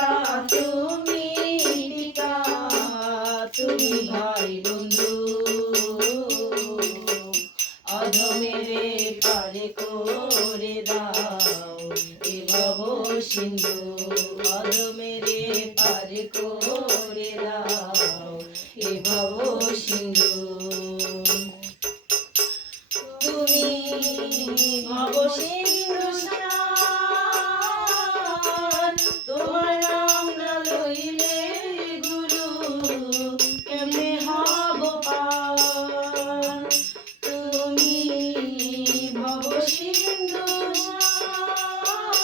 মাতা তুমি পিতা তুমি ভাই বন্ধু অধমেরে পারে করে দাও এ ভব সিন্ধু অধমেরে পারে করে দাও এ ভব সিন্ধু তুমি ভব সিন্ধু স্নান তোমার নাম না লইলে গুরু কেমনে হব পার তুমি ভব সিন্ধু স্নান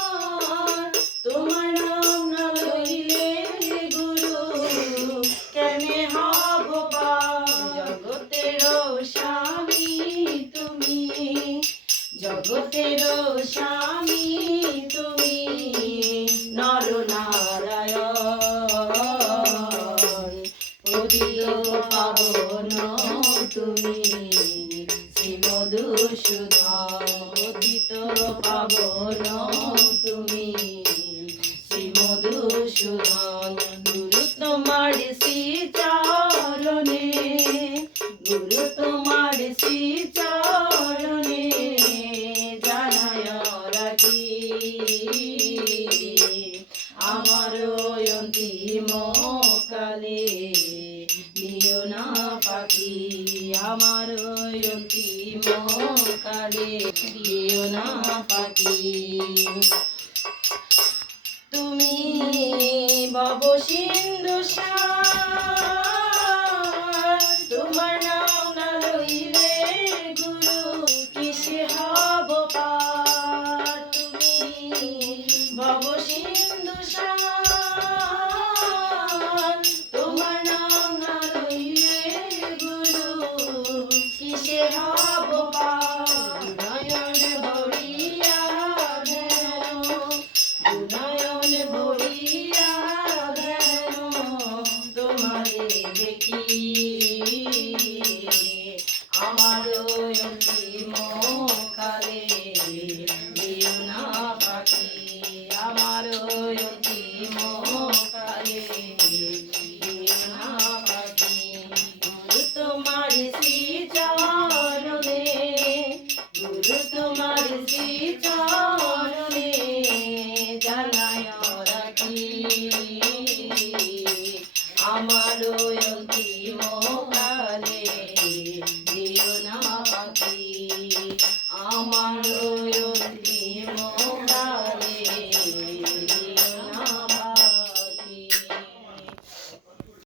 তোমার নাম না লইলে গুরু কেমনে হব পার জগতের স্বামী তুমি জগতের স্বামী তুমি নর নারায়ণ পতিত পাবন তুমি শ্রী মধুসূদন পতিত পাবন তুমি শ্রী মধুসূদন গুরু তোমার শ্রী চরণে গুরু তোমার শ্রী চরণে জানায় রাখি আমার অন্তিম কালে দিও না পাখি আমার অন্তিম কালে দিও না পাখি তুমি ভব সিন্ধু সার তোমার নাম না লইলে গুরু কিসে হব পার তুমি ভব সিন্ধু সার তোমার নাম না লইলে গুরু কিসে হব পার নয়ন ভরিয়া দেন নয়ন ভরিয়া দেন তোমারে দেখি আমার অন্তিম কালে দিও না পাখি আমার অন্তিম কালে দিও না পাখি গুরু তোমার শ্রী চরণে গুরু তোমার শ্রী চরণে জানায় রাখি আমার অন্তিম